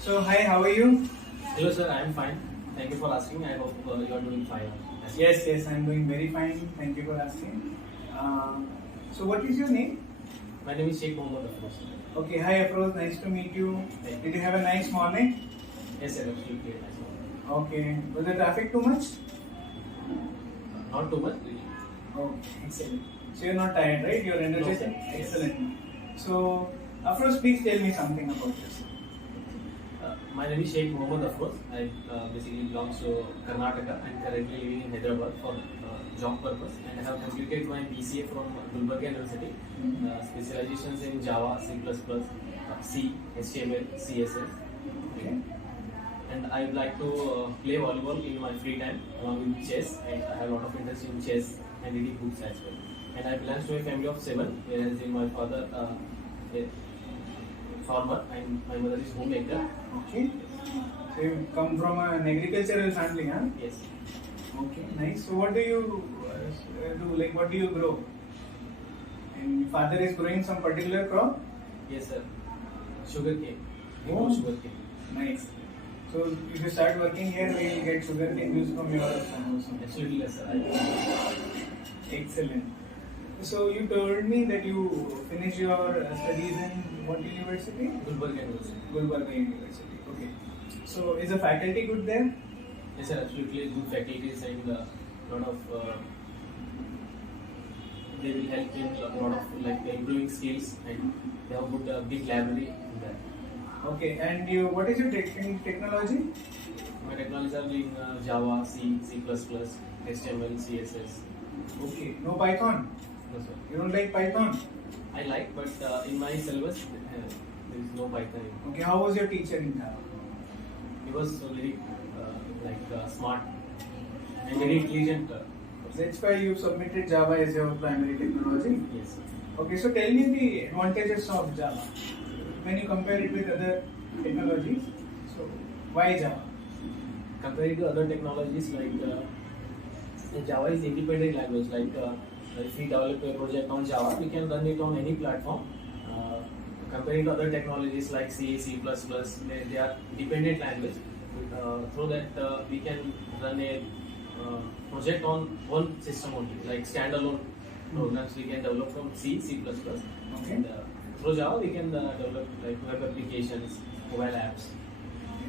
So hi, how are you? Hello sir, I am fine. Thank you for asking. I hope you are doing fine. Yes, I'm doing very fine. Thank you for asking. Uh, so what is your name? My name is Sheikh Mohammed Afroz. Okay, hi Afroz, nice to meet you. Did you have a nice morning? Yes sir, absolutely. Nice one. Okay, was the traffic too much? Not too much. Oh, excellent. So you're not tired, right? You're energetic? No, sir. Excellent. So Afroz, please tell me something about yourself. My name is Sheikh Mohammed Afroz. I basically belong to Karnataka and currently living in Hyderabad for job purpose, and I have completed my BCA from Gulbarga University. Specializations in Java, C++, C, HTML, CSS. Okay. And I would like to play volleyball in my free time along with chess, and I have a lot of interest in chess and reading books as well. And I belong to a family of 7, whereas in my father a farmer and my mother is homemaker. Okay. So you come from an agricultural family, huh? Yes. Okay, nice. So what do you do? Like what do you grow? And your father is growing some particular crop? Yes sir. Sugar cane. We Oh. grow sugar cane. Nice. So if you start working here, we will get sugarcane juice from your farm also. Absolutely yes sir. Excellent. So you told me that you finished your studies in what university? Gulbarga University. Gulbarga University. Okay. So is the faculty good there? Yes sir, absolutely good faculties and lot of they will help in a lot of like improving skills, and they have good big library in that. Okay. And you, what is your technology? My technologies are in Java, C, C++, HTML, CSS. Okay. No Python. No, sir. You don't like Python? I like, but in my syllabus there is no Python. Okay. How was your teacher in Java? He was very smart and very intelligent. That's why you submitted Java as your primary technology. Yes. Okay, so tell me the advantages of Java when you compare it with other technologies. So why Java? Compared to other technologies like Java is independent language. Like if we develop a project on Java, we can run it on any platform. Comparing to other technologies like C, C++, they are dependent language. Through that we can run a project on one system only, like standalone programs we can develop from C, C++. Okay. And through Java we can develop like web applications, mobile apps.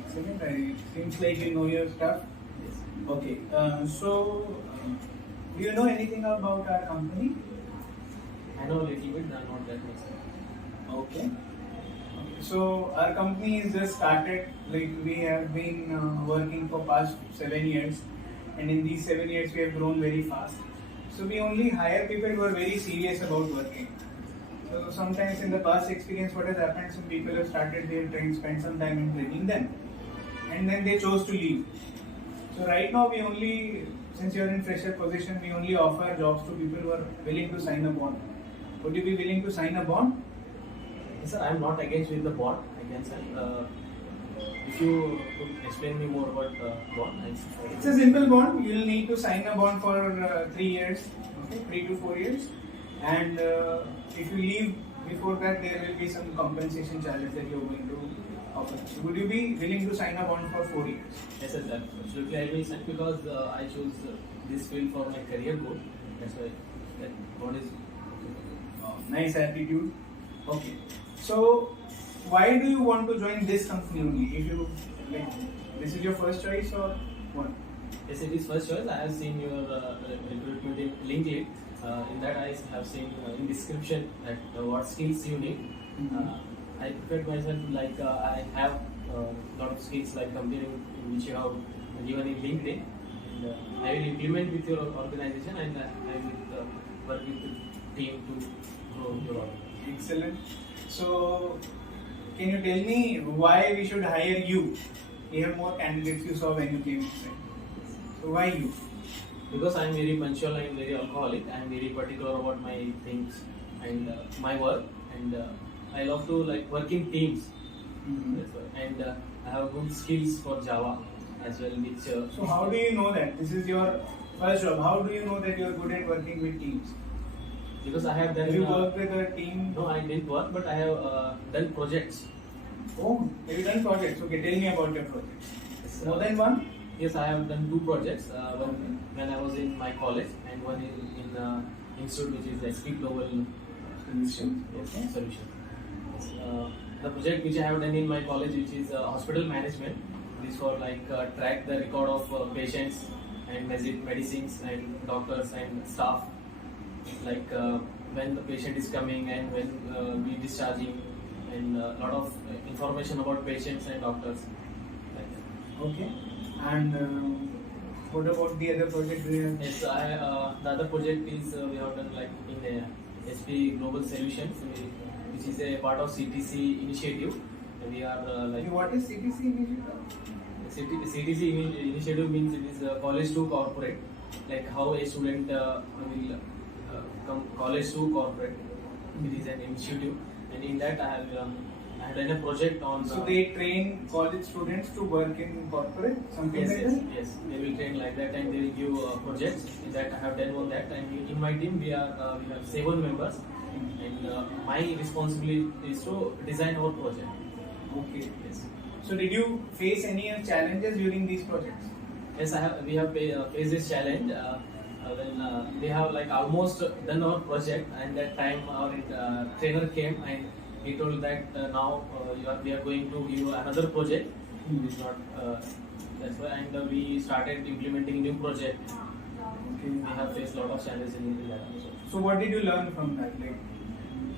Excellent. It seems like you know your stuff. Yes. Okay. Do you know anything about our company? I know a little bit, not that much. Okay. So our company is just started. Like we have been working for past 7 years, and in these 7 years we have grown very fast. So we only hire people who are very serious about working. So sometimes in the past experience, what has happened? Some people have started their train, spend some time in training them, and then they chose to leave. So right now we only, since you are in fresher position, we only offer jobs to people who are willing to sign a bond. Would you be willing to sign a bond? Yes, sir, I am not against with the bond. I can say. If you could explain me more about bond. It's a simple bond. You will need to sign a bond for 3 years, okay, 3 to 4 years, and if you leave before that, there will be some compensation charges that you are going to offer. So would you be willing to sign a bond for 4 years? Yes, sir, absolutely. I will sign because I chose this field for my career goal. That's why that bond is. Nice attitude. Okay. So why do you want to join this company only? If you like, this is your first choice or what? Yes, it is first choice. I have seen your recruitment in LinkedIn. In that, I have seen in description that what skills you need. I prepared myself like I have a lot of skills like comparing which you have given in LinkedIn. And I will implement with your organization, and I will work with the team to grow your organization. Excellent. So can you tell me why we should hire you? We have more candidates you saw when you came inside. So why you? Because I am very punctual and very alcoholic. I am very particular about my things and my work, and I love to like work in teams. That's why. And I have good skills for Java as well. Which So how do you know that this is your first job? How do you know that you are good at working with teams? because I have done. Have you worked with a team? No, I didn't work, but I have done projects Oh, have you done projects? Okay, tell me about your projects. Yes, More than one? Yes, I have done two projects. One when I was in my college, and one in institute, which is SP Global Solution. Yes, Okay. Solution. Yes, the project which I have done in my college, which is hospital management, is for like track the record of patients and medicines and doctors and staff, like when the patient is coming and when we discharging, and a lot of information about patients and doctors. Like that. Okay. And what about the other project we have? Yes, the other project is we have done like in SP Global Solutions, which is a part of CTC initiative. We are like Okay, what is CTC initiative? CTC initiative means it is college to corporate, like how a student will come college to corporate. It is an initiative, and in that I have done a project on. So they train college students to work in corporate, something Yes, like yes, that? yes. They will train like that, and they will give projects. In that I have done on that, and in my team we have 7 members, and my responsibility is to design our project. Okay. Yes. So did you face any challenges during these projects? Yes, we have faced this challenge when we have like almost done our project, and that time our trainer came and he told that now we are going to give another project. It is not that's why, and we started implementing new project. Okay. We have faced a lot of challenges in that also. So what did you learn from that? Like,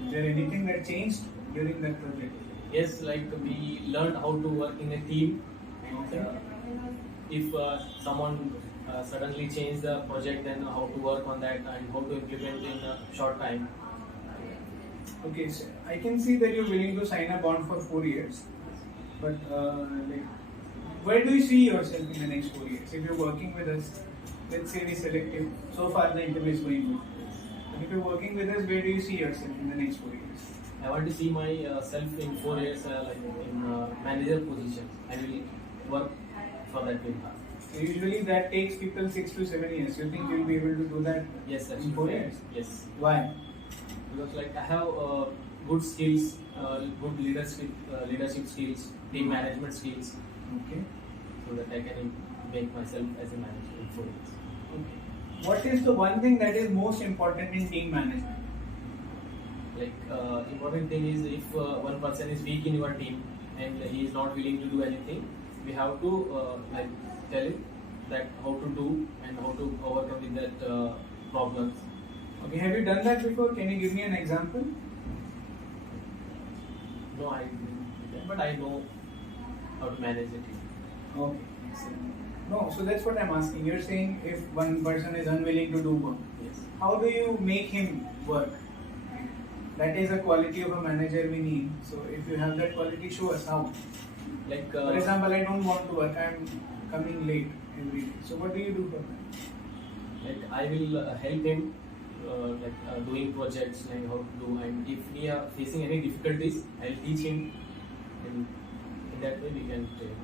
is there anything that changed during that project? Yes, like we learned how to work in a team, and if someone suddenly change the project, then how to work on that and how to implement in a short time. Okay, so I can see that you're willing to sign a bond for 4 years. But like, where do you see yourself in the next 4 years? If you're working with us, let's say we select you. So far the interview is going good. And if you're working with us, where do you see yourself in the next 4 years? I want to see myself in 4 years, like in manager position. I will work for that way. So usually that takes people 6 to 7 years. You think you'll be able to do that Yes, that's in 4 true. years? Yes, Why? because like I have good skills, good leadership skills, team management skills, Okay. so that I can make myself as a manager in 4 years. Okay. What is the one thing that is most important in team management? Like important thing is if one person is weak in your team and he is not willing to do anything, we have to like tell him that how to do and how to overcome with that problems. Okay, have you done that before? Can you give me an example? No, I didn't, but I know how to manage the team. Okay. No, so that's what I'm asking. You're saying if one person is unwilling to do work, Yes. how do you make him work? That is a quality of a manager we need. So if you have that quality, show us how. Like For example, I don't want to work. I'm coming late every day. So what do you do for that? like I will help him doing projects, like how to do, and if we are facing any difficulties, I'll teach him, and in that way we can train.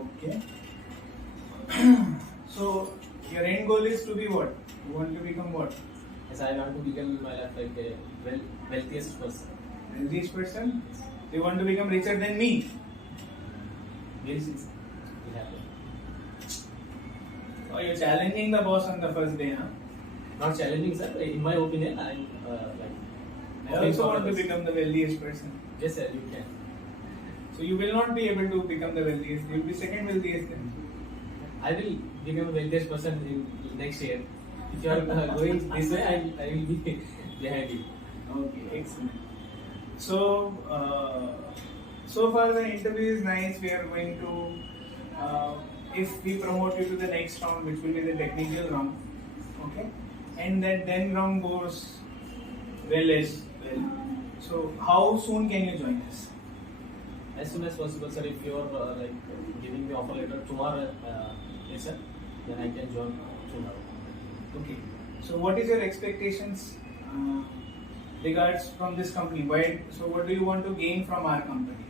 Okay. So your end goal is to be what? You want to become what? As I want to become in my life like a wealthiest person. Wealthiest person? You want to become richer than me? Very soon will happen. Oh, you're challenging the boss on the first day, huh? Not challenging, sir. In my opinion, I'm I also want to become the wealthiest person. Yes, sir. You can. So you will not be able to become the wealthiest. You will be second wealthiest then. I will become a wealthiest person in next year. If you are going this way, I will be behind you. Okay, excellent. So, so far the interview is nice. We are going to, if we promote you to the next round, which will be the technical round, okay, and that then round goes well as well. So, how soon can you join us? As soon as possible, sir. If you are like giving me offer letter tomorrow, yes, sir, then I can join tomorrow. Okay. So, what is your expectations regards from this company? Why? So, what do you want to gain from our company?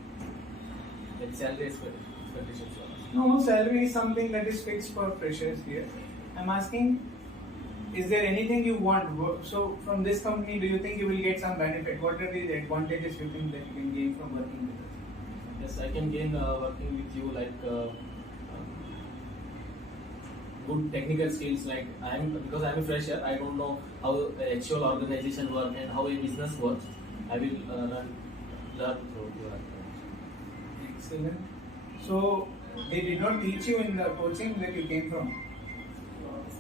Like salary expectations. Sir. No, salary is something that is fixed for freshers here. I'm asking, is there anything you want? So, from this company, do you think you will get some benefit? What are the advantages you think that you can gain from working with us? Yes, I can gain working with you like good technical skills. Like because I'm a fresher, I don't know how the actual organization work and how a business works. I will learn through your approach. Excellent. So they did not teach you in the coaching that you came from.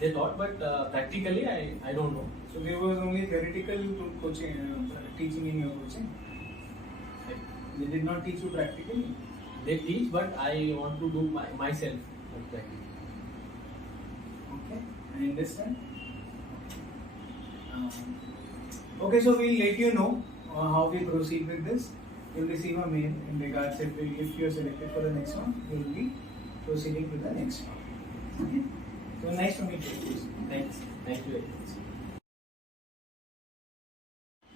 They taught, but practically I don't know. So there was only theoretical coaching, teaching in your coaching. Like, They did not teach you practically. they teach, but I want to do myself practically. Okay, I understand. Okay, so we'll let you know how we proceed with this. You'll receive a mail in regards if you're selected for the next one, you'll be proceeding to the next one. Okay. So nice to meet you. Thanks. Thank you very much.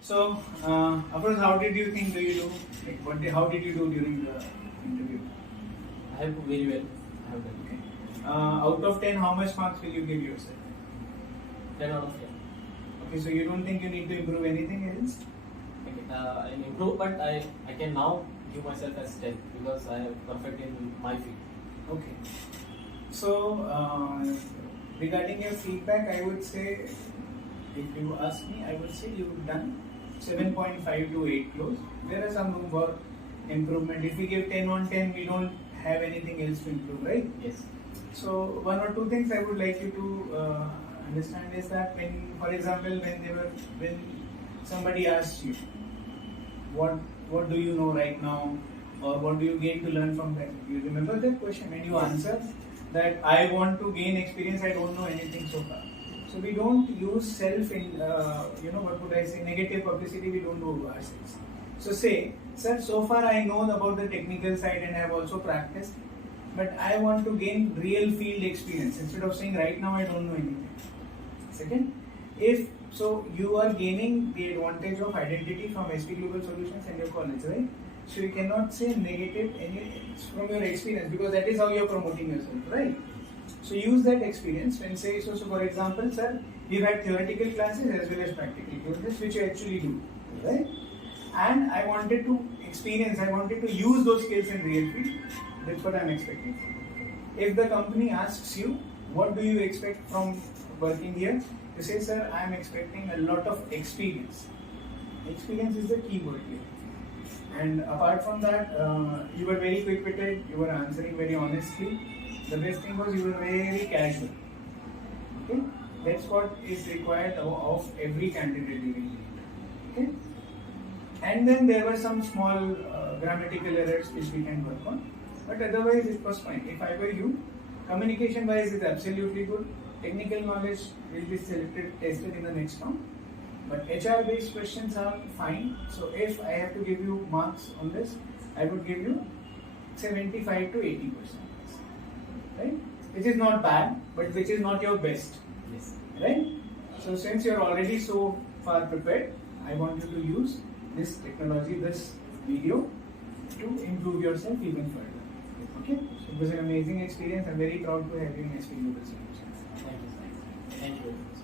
So, Afroz, how did you think do you do? Like, how did you do during the interview? I have very well. I have done. Okay. Out of 10, how much marks will you give yourself? 10 out of 10. Okay, so you don't think you need to improve anything else? Okay, I improve, but I can now give myself as 10 because I am perfect in my field. Okay. So, regarding your feedback, I would say, if you ask me, I would say you've done 7.5 to 8 close. There is some room for improvement. If we give 10 on 10, we don't have anything else to improve, right? Yes. So, one or two things I would like you to understand is that when, for example, when somebody asks you, what do you know right now, or what do you gain to learn from that? You remember that question and you answer that I want to gain experience. I don't know anything so far. So we don't use self in what would I say, negative publicity. We don't do ourselves. So say, sir, so far I know about the technical side and I have also practiced, but I want to gain real field experience. Instead of saying right now I don't know anything. Second, if so, you are gaining the advantage of identity from SP Global Solutions and your college, right? So you cannot say negative from your experience because that is how you are promoting yourself, right? So use that experience when say so. For example, sir, we've had theoretical classes as well as practical classes, which you actually do, right? And I wanted to experience. I wanted to use those skills in real field. That's what I'm expecting. If the company asks you, what do you expect from working here? You say, sir, I am expecting a lot of experience. Experience is the key word here. And apart from that, you were very quick-witted, you were answering very honestly. The best thing was you were very casual. Okay? That's what is required of every candidate you will. Okay? And then there were some small grammatical errors which we can work on. But otherwise it was fine. If I were you, communication-wise is absolutely good. Technical knowledge will be tested in the next round. But HR-based questions are fine. So if I have to give you marks on this, I would give you 75 to 80%. Right? Which is not bad, but which is not your best. Yes. Right? So since you're already so far prepared, I want you to use this technology, this video to improve yourself even further. Okay? So it was an amazing experience. I'm very proud to have you in SP Global Solutions. Thank you. Thank you very much.